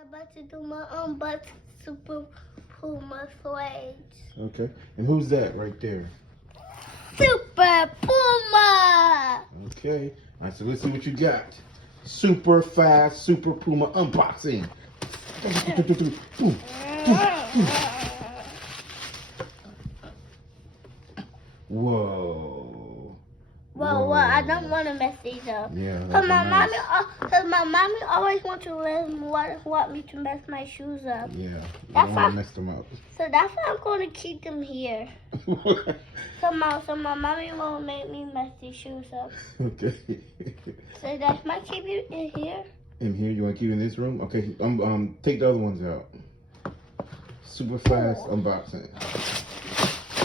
I'm about to do my unbox Super Puma Suede. Okay. And who's that right there? Super Puma! Okay. All right, so let's see what you got. Super fast Super Puma unboxing. Whoa. Well, I don't want to mess these up. Yeah. Cause my nice. mommy always want me to mess my shoes up. Yeah. You That's don't want why. to mess them up. So that's why I'm going to keep them here. So my mommy won't make me mess these shoes up. Okay. So that's my keep it in here. In here, you want to keep it in this room? Okay. Take the other ones out. Super fast unboxing.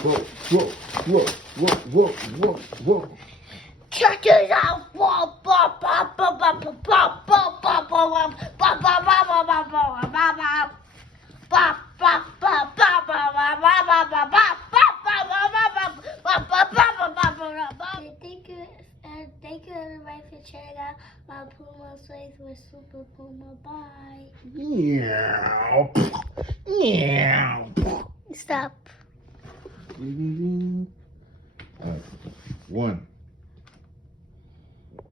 Whoa, whoa, whoa, whoa, whoa, whoa, whoa. Check it out! Thank you everybody for checking out my Puna Suede with Super Puma. Bye. Meow. Meow. Stop. 1.